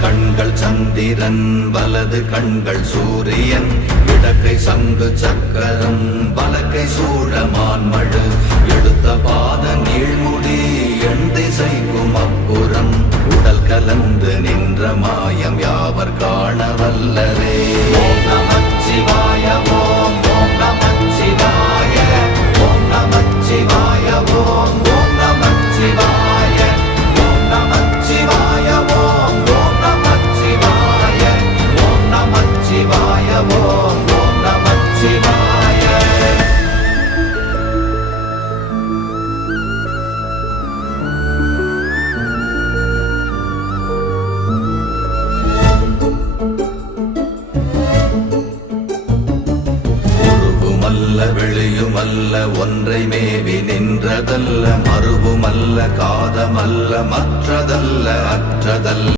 கண்கள் சந்திரன் வலது கண்கள் சூரியன் இடக்கை சங்கு சக்கரம் வலக்கை சூழமான்மழு எடுத்த பாத நீழ்முடி எண் திசைக்கும் அப்புறம் உடல் கலந்து நின்ற மாயம் யாவர் காண வல்லரே. ஓம் நமச்சிவாய ஓம் ஓம் நமச்சிவாய ஓம் நமச்சிவாய ஓம் ஓம் நமச்சிவாய ஓம் நமச்சிவாய ஓம் ஓம் நமச்சிவாய ஓம் நமச்சிவாய ஓம் ஓம் நமச்சிவாய. வெளியுமல்ல ஒன்றை மேவி நின்றதல்ல மறுவுமல்ல காதமல்ல மற்றதல்ல அற்றதல்ல